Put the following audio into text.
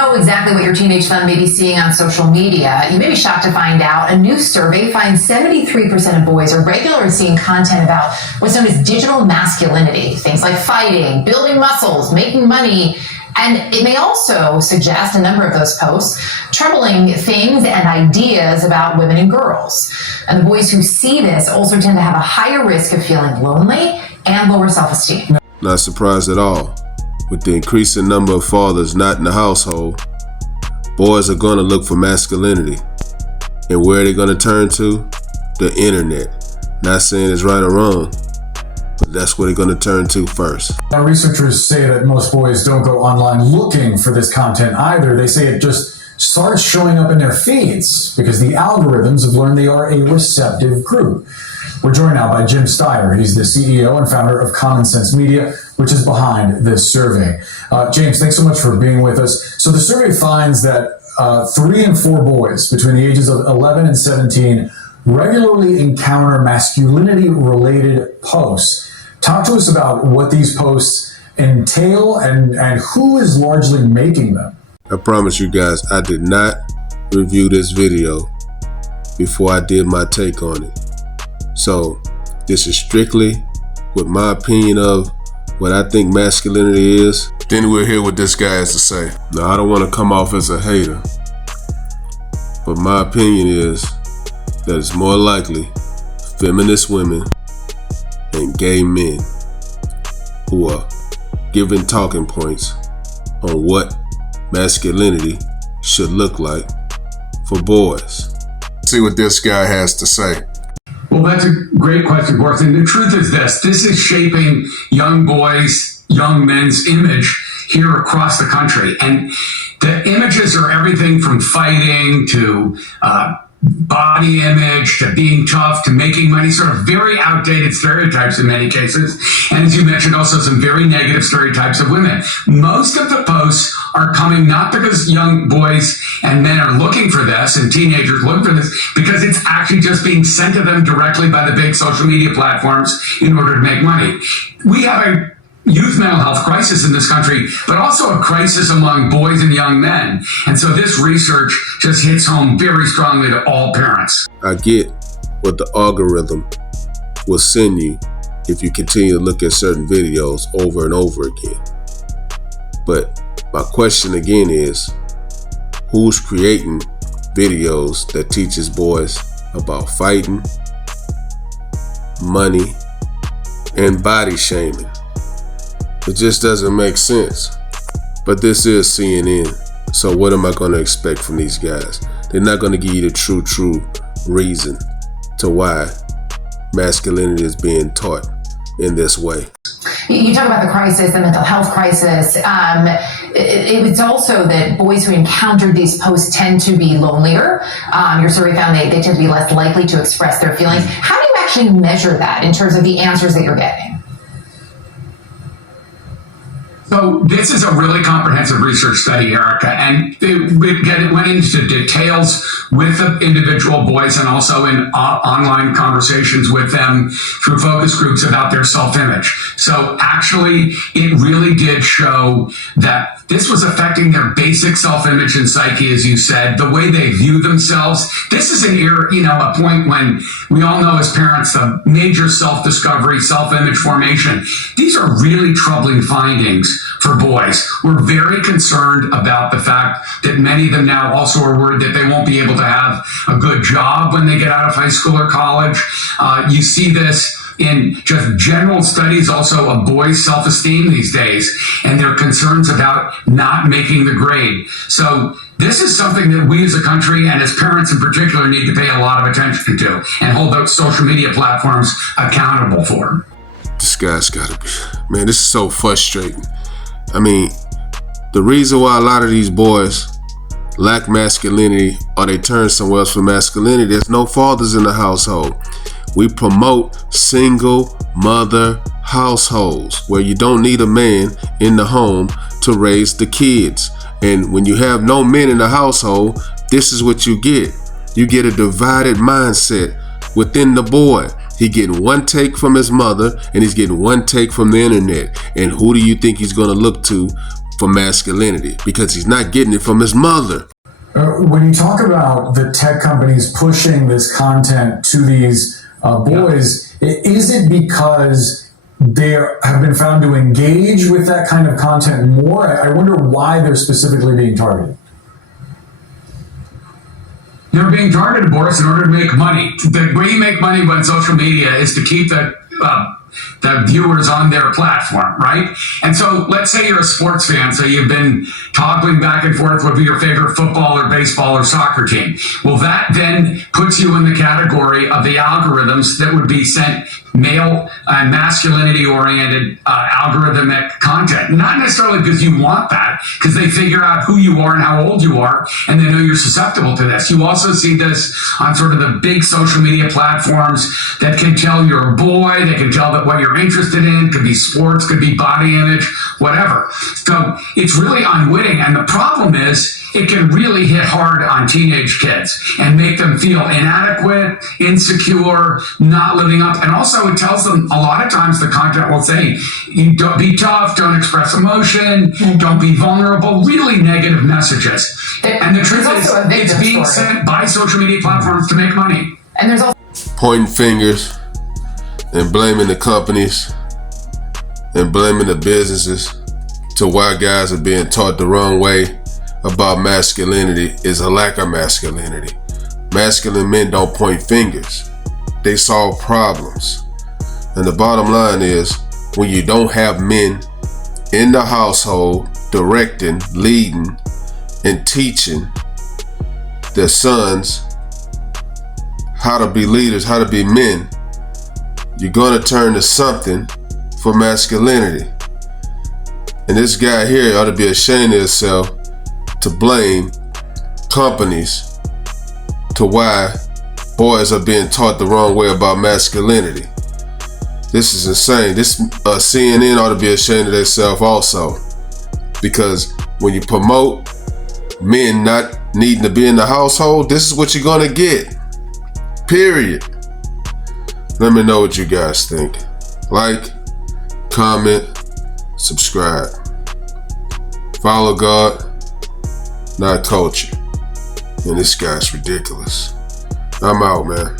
know exactly what your teenage son may be seeing on social media, you may be shocked to find out a new survey finds 73% of boys are regularly seeing content about what's known as digital masculinity, things like fighting, building muscles, making money. And it may also suggest, a number of those posts, troubling things and ideas about women and girls. And the boys who see this also tend to have a higher risk of feeling lonely and lower self-esteem. Not surprised at all. With the increasing number of fathers not in the household, boys are going to look for masculinity. And where are they going to turn to? The internet. Not saying it's right or wrong, but that's what they're going to turn to first. Now, researchers say that most boys don't go online looking for this content either. They say it just starts showing up in their feeds because the algorithms have learned they are a receptive group. We're joined now by Jim Steyer. He's the CEO and founder of Common Sense Media, which is behind this survey. James, thanks so much for being with us. So the survey finds that 3 in 4 boys between the ages of 11 and 17 regularly encounter masculinity-related posts. Talk to us about what these posts entail and who is largely making them. I promise you guys, I did not review this video before I did my take on it. So this is strictly with my opinion of what I think masculinity is. Then we'll hear what this guy has to say. Now, I don't want to come off as a hater, but my opinion is that it's more likely feminist women and gay men who are giving talking points on what masculinity should look like for boys. See what this guy has to say. Well, that's a great question, Boris. And the truth is this is shaping young boys, young men's image here across the country. And the images are everything from fighting to body image to being tough to making money, sort of very outdated stereotypes in many cases. And as you mentioned, also some very negative stereotypes of women. Most of the posts are coming not because young boys and men are looking for this and teenagers look for this, because it's actually just being sent to them directly by the big social media platforms in order to make money. We have a youth mental health crisis in this country, but also a crisis among boys and young men. And so this research just hits home very strongly to all parents. I get what the algorithm will send you if you continue to look at certain videos over and over again. But my question again is, who's creating videos that teaches boys about fighting, money, and body shaming? It just doesn't make sense. But this is CNN, so what am I going to expect from these guys? They're not going to give you the true reason to why masculinity is being taught in this way. You talk about the crisis, the mental health crisis. It's also that boys who encountered these posts tend to be lonelier. Your survey found they tend to be less likely to express their feelings. How do you actually measure that in terms of the answers that you're getting? So this is a really comprehensive research study, Erica, and it went into details with the individual boys and also in online conversations with them through focus groups about their self-image. So actually, it really did show that this was affecting their basic self-image and psyche, as you said, the way they view themselves. This is a point when we all know as parents, the major self-discovery, self-image formation. These are really troubling findings for boys. We're very concerned about the fact that many of them now also are worried that they won't be able to have a good job when they get out of high school or college. You see this in just general studies also of boys' self-esteem these days and their concerns about not making the grade. So this is something that we as a country and as parents in particular need to pay a lot of attention to and hold those social media platforms accountable for. This guy's gotta be, man, this is so frustrating. I mean, the reason why a lot of these boys lack masculinity or they turn somewhere else for masculinity, there's no fathers in the household. We promote single mother households where you don't need a man in the home to raise the kids. And when you have no men in the household, this is what you get. You get a divided mindset within the boy. He getting one take from his mother and he's getting one take from the internet. And who do you think he's going to look to for masculinity because he's not getting it from his mother. When you talk about the tech companies pushing this content to these boys, is it because they have been found to engage with that kind of content more? I wonder why they're specifically being targeted. They're being targeted, Boris, in order to make money. The way you make money on social media is to keep the viewers on their platform, right? And so let's say you're a sports fan, so you've been toggling back and forth with your favorite football or baseball or soccer team. Well, that then puts you in the category of the algorithms that would be sent male and masculinity oriented algorithmic content. Not necessarily because you want that, because they figure out who you are and how old you are, and they know you're susceptible to this. You also see this on sort of the big social media platforms that can tell you're a boy, they can tell that what you're interested in, could be sports, could be body image, whatever. So it's really unwitting. And the problem is it can really hit hard on teenage kids and make them feel inadequate, insecure, not living up. And also it tells them a lot of times the content will say, you don't be tough, don't express emotion, don't be vulnerable, really negative messages. And the truth is it's being sent by social media platforms to make money. And there's also Pointing fingers and blaming the companies and blaming the businesses to why guys are being taught the wrong way about masculinity is a lack of masculinity. Masculine men don't point fingers. They solve problems. And the bottom line is, when you don't have men in the household directing, leading, and teaching their sons how to be leaders, how to be men, you're going to turn to something for masculinity. And this guy here ought to be ashamed of himself to blame companies to why boys are being taught the wrong way about masculinity. This is insane. This CNN ought to be ashamed of themselves also, because when you promote men not needing to be in the household, this is what you're gonna get. Period. Let me know what you guys think. Like, comment, subscribe. Follow God, not culture. And this guy's ridiculous. I'm out, man.